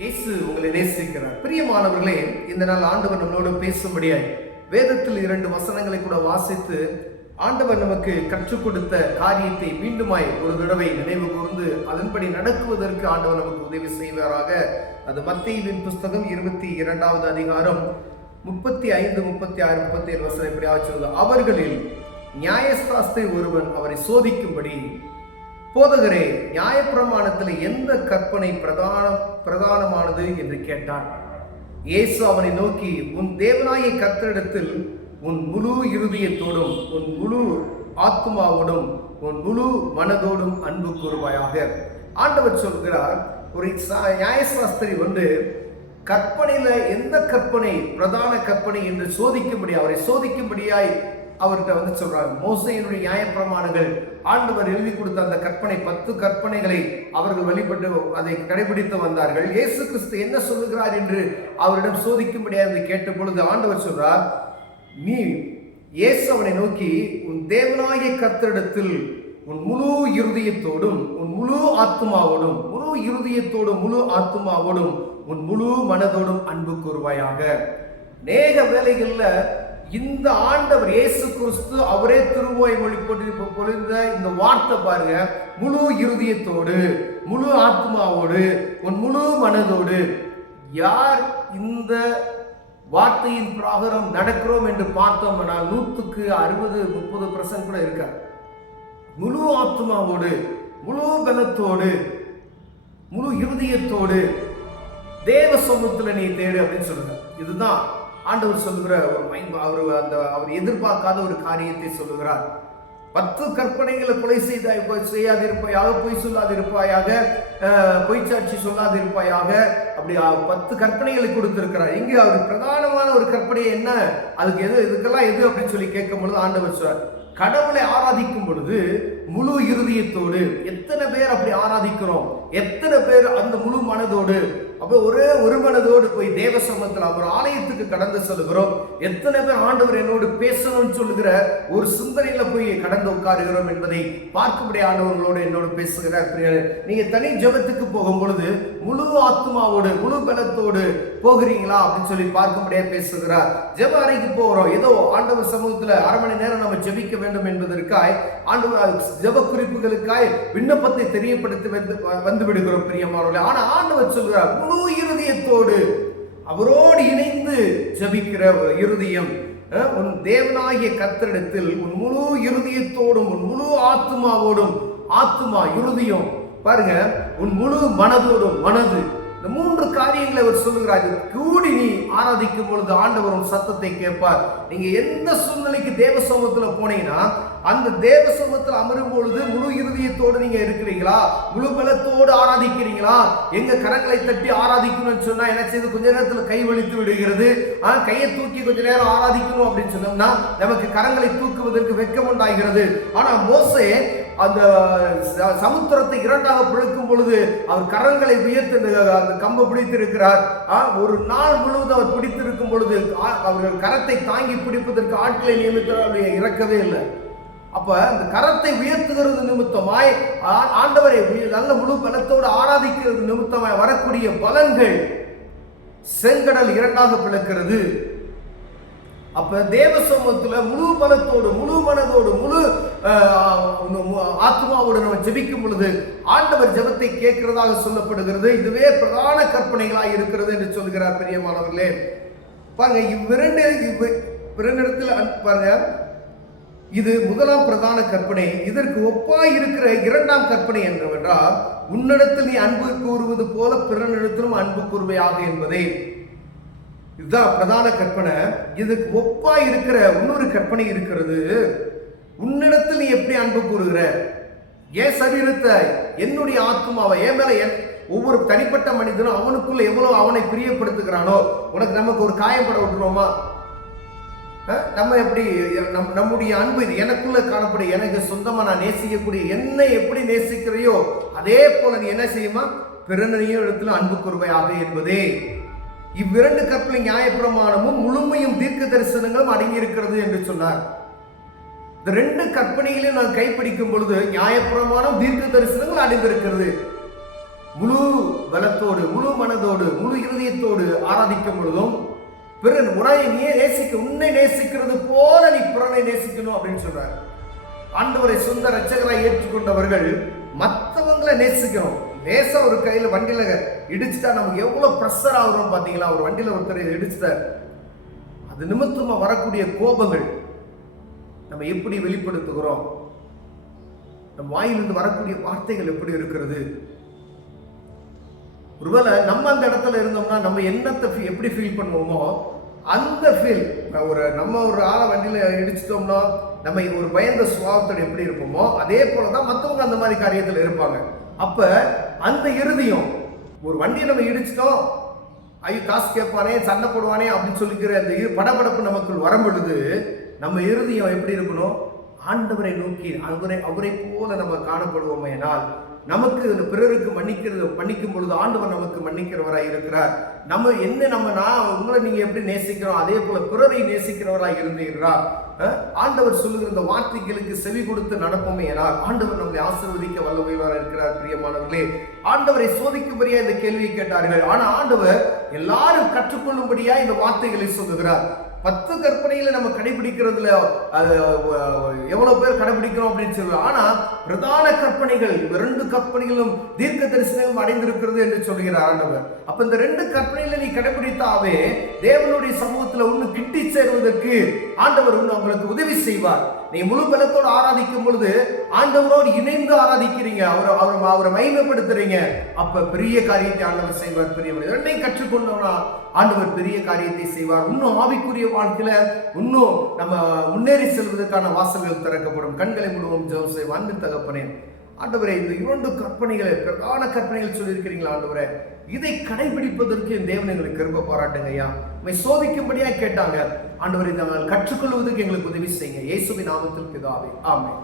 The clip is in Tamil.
இயேசு உங்களை நேசிக்கிறார். பிரியமானவர்களே, இந்த நாள் ஆண்டவர் நம்மளோடு பேசும்படியாய் வேதத்தில் 2 வசனங்களை கூட வாசித்து ஆண்டவர் நமக்கு கற்றுக் கொடுத்த காரியத்தை மீண்டுமாய் ஒரு தடவை நினைவு கூர்ந்து அதன்படி நடக்குவதற்கு ஆண்டவர் நமக்கு உதவி செய்வாராக. அது மத்தேயுவின் புஸ்தகம் 22வது அதிகாரம் 35, 36, 37 வசனம் இப்படி ஆச்சுள்ளது. அவர்களில் நியாயசாஸ்திரி ஒருவன் அவரை சோதிக்கும்படி, போதகரே, நியாயப்பிரமாணத்தில் எந்த கற்பனை பிரதானமானது என்று கேட்டான். இயேசு அவனை நோக்கி, உன் தேவனாகிய கர்த்தரிடத்தில் உன் முழு இருதயத்தோடும் உன் முழு ஆத்மாவோடும் உன் முழு மனதோடும் அன்பு கூறுவாயாக. ஆண்டவர் சொல்கிறார், ஒரு நியாயசாஸ்திரி கற்பனையில எந்த கற்பனை பிரதான கற்பனை என்று அவரை சோதிக்கும்படியாய் அவர்கிட்ட சொல்றாங்க. மோசேயினுடைய நியாயப்பிரமாணங்கள், ஆண்டவர் எழுதி கொடுத்த அந்த கற்பனை 10 கற்பனைகளை அவர்கள் வழிபட்டு அதை கடைபிடித்து வந்தார்கள். இயேசு கிறிஸ்து என்ன சொல்லுகிறார் என்று அவரிடம் சோதிக்கும்படியாக கேட்ட பொழுது ஆண்டவர் சொல்றார், நீ இயேசு அவனை நோக்கி, உன் தேவனாகிய கர்த்தரிடத்தில் உன் முழு இருதயத்தோடும் உன் முழு ஆத்மாவோடும் உன் முழு மனதோடும் அன்பு கூறுவாயாக. அநேக வேளைகள்ல இந்த ஆண்டவர் இயேசு கிறிஸ்து அவரே திருவாய் மொழி போட்டு பொழிந்த இந்த வார்த்தை பாருங்க, முழு இருதயத்தோடு முழு ஆத்மாவோடு உன் முழு மனதோடு. யார் இந்த வார்த்தையின் பிரகாரம் நடக்கிறோம் என்று பார்த்தோம்னா 100க்கு 60, 30% கூட இருக்க. முழு ஆத்மாவோடு முழு பலத்தோடு முழு இருதயத்தோடு தேவ சமூகத்துல நீ தேடு அப்படின்னு சொல்லுங்க. இதுதான் ஆண்டவர் சொல்லுகிற அவர் எதிர்பார்க்காத ஒரு காரியத்தை சொல்லுகிறார். 10 கற்பனைகளை கொலை செய்யாதிருப்பாயாக, பொய் சொல்லாதிருப்பாயாக, பொய்ச்சாட்சி சொல்லாதிருப்பாயாக, அப்படி 10 கற்பனைகளை கொடுத்திருக்கிறார். இங்கே அவர் பிரதானமான ஒரு கற்பனை என்ன, அதுக்கு இதுக்கெல்லாம் எது அப்படின்னு சொல்லி கேட்கும் பொழுது ஆண்டவர் சொல்றார், கடவுளை ஆராதிக்கும் பொழுது முழு இருதயத்தோடு. எத்தனை பேர் அப்படி ஆராதிக்கிறோம்? எத்தனை பேர் அந்த முழு மனதோடு, அப்போ ஒரே ஒரு மனதோடு போய் தேவ சமூகத்தில் அவர் ஆலயத்துக்கு கடந்து செல்கிறோம்? எத்தனை பேர் ஆண்டவர் என்னோடு பேசணும்னு சொல்லுகிற ஒரு சிந்தனையில போய் கடந்து உட்காருகிறோம் என்பதை பார்க்கும்படி ஆண்டவர்களோடு என்னோடு பேசுகிறார். நீங்க தனி ஜெபத்துக்கு போகும் பொழுது முழு ஆத்மாவோடு முழு பலத்தோடு போகிறீங்களா அப்படின்னு சொல்லி பார்க்கும்படியா பேசுகிறார். ஜெப அறைக்கு போகிறோம், ஏதோ ஆண்டவர் சமூகத்துல 1/2 மணி நேரம் நம்ம ஜெபிக்க வேண்டும் என்பதற்காய் ஆண்டவர் ஜெப குறிப்புகளுக்காய் விண்ணப்பத்தை தெரியப்படுத்தி வந்து விடுகிறோம் பிரியமானவர்களே. ஆனா ஆண்டவர் சொல்கிறார், முழு இருதயத்தோடு அவரோடு இணைந்து ஜெபிக்கிற இருதயம், உன் தேவனாகிய கர்த்தரிடத்தில் உன் முழு இருதயத்தோடும் உன் முழு ஆத்மாவோடும், ஆத்மா இருதயம் பாருங்க, உன் முழு மனதோடும், மனது, இந்த 3 காரியங்களை அவர் சொல்லுகிறார். கூடி நீ ஆராதிக்கும் பொழுது ஆண்டவரும் சத்தத்தை கேட்பார். நீங்க எந்த சூழ்நிலைக்கு தேவ சமூகத்துல போனீங்கன்னா அந்த தேவ சமூகத்தில் அமரும் பொழுது முழு இருதயத்தோடு நீங்க இருக்கிறீங்களா? முழு பலத்தோடு ஆராதிக்கிறீங்களா? எங்க கரங்களை தட்டி ஆராதிக்கணும்னு சொன்னா என்ன செய்து கொஞ்ச நேரத்துல கை வலித்து விடுகிறது. கையை தூக்கி கொஞ்ச நேரம் ஆராதிக்கணும் அப்படின்னு சொன்னோம்னா நமக்கு கரங்களை தூக்குவதற்கு வெட்கம் உண்டாகிறது. ஆனா மோசே அந்த சமுத்திரத்தை 2ஆக பிளக்கும் பொழுது அவர் கரங்களை உயர்த்தி அந்த கம்பை பிடித்திருக்கிறார். ஒரு நாள் முழுவதும் அவர் பிடித்திருக்கும் பொழுது அவர்கள் கரத்தை தாங்கி பிடிப்பதற்கு ஆட்களை நியமித்து இறக்கவே இல்லை. அப்ப அந்த கரத்தை உயர்த்துகிறது நிமித்தமாய் ஆண்டவரை நல்ல முழு பலத்தோடு ஆராதிக்கிறது நிமித்தமாய் வரக்கூடிய பலன்கள் செங்கடல் 2ஆக பிளக்கிறது. அப்ப தேவ சமூகத்துல முழு பலத்தோடு முழு மனதோடு முழு ஆத்மாவோடு நம்ம ஜெபிக்கும் பொழுது ஆண்டவர் ஜெபத்தை கேட்கிறதாக சொல்லப்படுகிறது. இதுவே பிரதான கற்பனைகளாக இருக்கிறது என்று சொல்கிறார். பிரியமானவர்களே பாருங்க, இவ்விரண்டிடத்தில் பாருங்க, இது முதலாம் பிரதான கற்பனை. இதற்கு ஒப்பாய் இருக்கிற 2ஆம் கற்பனை என்னவென்றால், உன்னிடத்தில் நீ அன்பு கூறுவது போல பிறனிடத்திலும் அன்பு கூறுவையாக என்பதே. இதுதான் பிரதான கற்பனை. இதுக்கு ஒப்பாய் இருக்கிற இன்னொரு கற்பனை இருக்கிறது. உன்னிடத்தில் நீ எப்படி அன்பு கூறுகிற? என் சரீரத்தை, என்னுடைய ஆத்மாவை, என் மேல ஒவ்வொரு தனிப்பட்ட மனிதனும் அவனுக்குள்ள எவ்வளவு அவனை பிரியப்படுத்துகிறானோ, நமக்கு ஒரு காயப்பட விட்டுருவோமா? நம்ம எப்படி நம்முடைய அன்பு எனக்குள்ள காணப்படும், எனக்கு சொந்தமா நான் நேசிக்கக்கூடிய என்னை எப்படி நேசிக்கிறையோ அதே போல நீ என்ன செய்யுமா? பிறனையும் இடத்துல அன்பு கூறுவையாக என்பதே. இவ்விரண்டு கற்பனை நியாயப்பிரமாணமும் முழுமையும் தீர்க்க தரிசனங்களும் அடங்கி இருக்கிறது என்று சொன்னார். இந்த 2 கற்பனைகளையும் நான் கைப்பிடிக்கும் பொழுது நியாயப்பிரமாணம் தீர்க்க தரிசனங்கள் அடைந்திருக்கிறது. முழு பலத்தோடு, முழு மனதோடு, முழு இருதயத்தோடு ஆராதிக்கும் பொழுதும் பிறன் உன்னை நேசிக்கிறது போல நீ பிறனை நேசிக்கணும் அப்படின்னு சொல்றாரு. ஆண்டவரை சொந்த ரட்சகராய் ஏற்றுக்கொண்டவர்கள் மற்றவங்களை நேசிக்கணும். லேசா ஒரு கையில வண்டியில இடிச்சுட்டா நமக்கு எவ்வளவு பிரஷர் ஆகுறோம் பாத்தீங்களா? ஒரு வண்டியில ஒருத்தர் இடிச்சுட்டார், அது நிமித்தமா வரக்கூடிய கோபங்கள் நம்ம எப்படி வெளிப்படுத்துகிறோம்? நம் வாயிலிருந்து வரக்கூடிய வார்த்தைகள் எப்படி இருக்கிறது? ஒருவேளை நம்ம அந்த இடத்துல இருந்தோம்னா நம்ம என்னத்தை எப்படி ஃபீல் பண்ணுவோமோ அந்த ஃபீல், நம்ம ஒரு ஆளை வண்டியில இடிச்சிட்டோம்னா நம்ம ஒரு பயந்த சுபாவத்தோட எப்படி இருப்போமோ அதே போலதான் மற்றவங்க அந்த மாதிரி காரியத்தில் இருப்பாங்க. அப்ப அந்த இறுதியும் ஒரு வண்டியை நம்ம இடிச்சிட்டோம், ஐயோ காசு கேட்பானே, சண்டை போடுவானே அப்படின்னு சொல்லிக்கிற அந்த படபடப்பு நமக்குள் வரும் பொழுது நம்ம இறுதியும் எப்படி இருக்கணும்? ஆண்டவரை நோக்கி அவரை போல நம்ம காணப்படுவோமே. ஆனால் நமக்கு பிறருக்கு மன்னிக்கும் பொழுது ஆண்டவர் நமக்கு மன்னிக்கிறவராய் இருக்கிறார். நான் உங்களை நீங்க எப்படி நேசிக்கிறோம் அதே போல பிறரை நேசிக்கிறவராய் இருந்தீர்களா? ஆண்டவர் சொல்லுகிற இந்த வார்த்தைகளுக்கு செவி கொடுத்து நடப்போமே ஆனால் ஆண்டவர் நம்மை ஆசீர்வதிக்க வல்லமையாக இருக்கிறார். பிரியமானவர்களே, ஆண்டவரை சோதிக்கும்படியா இந்த கேள்வியை கேட்டார்கள். ஆனா ஆண்டவர் எல்லாரும் கற்றுக்கொள்ளும்படியா இந்த வார்த்தைகளை சொல்லுகிறார். 10 கற்பனைகளை நம்ம கடைபிடிக்கிறதுல எவ்வளவு பேர் கடைபிடிக்கிறோம் அப்படின்னு சொல்லுவோம். ஆனா பிரதான கற்பனைகள் 2 கற்பனைகளும் தீர்க்க தரிசனம் அடைந்திருக்கிறது என்று சொல்கிறார் ஆண்டவர். அப்ப இந்த 2 கற்பனைகளை நீ கடைபிடித்தாவே தேவனுடைய சமூகத்துல ஒண்ணு கிட்டி சேருவதற்கு ஆண்டவர் ஒண்ணு உங்களுக்கு உதவி செய்வார். நீ முழு பலத்தோடு ஆராதிக்கும் பொழுது ஆண்டவரோடு இணைந்து ஆராதிக்கிறீங்க, அவரை மகிமைப்படுத்துறீங்க. அப்ப பெரிய காரியத்தை ஆண்டவர் செய்வார். பெரிய இரண்டையும் கற்றுக்கொண்டோம்னா ஆண்டவர் பெரிய காரியத்தை செய்வார். இன்னும் ஆவிக்குரிய வாழ்க்கையில இன்னும் நம்ம முன்னேறி செல்வதற்கான வாசல்கள் திறக்கப்படும். கண்களை முழுவதும் ஜெபம் செய்வோம். அன்பின் தகப்பனே, ஆண்டவரே, இந்த 2 கற்பனைகளை பிரதான கற்பனைகள் சொல்லியிருக்கிறீங்களா ஆண்டவரே, இதை கடைபிடிப்பதற்கு என் தேவன் எங்களுக்கு கிருபை பாராட்டுங்க ஐயா. உம்மை சோதிக்கும்படியா கேட்டாங்க ஆண்டவரை நாங்கள் கற்றுக்கொள்வதற்கு எங்களுக்கு உதவி செய்யுங்க. இயேசுவின் நாமத்தில் பிதாவே, ஆமென்.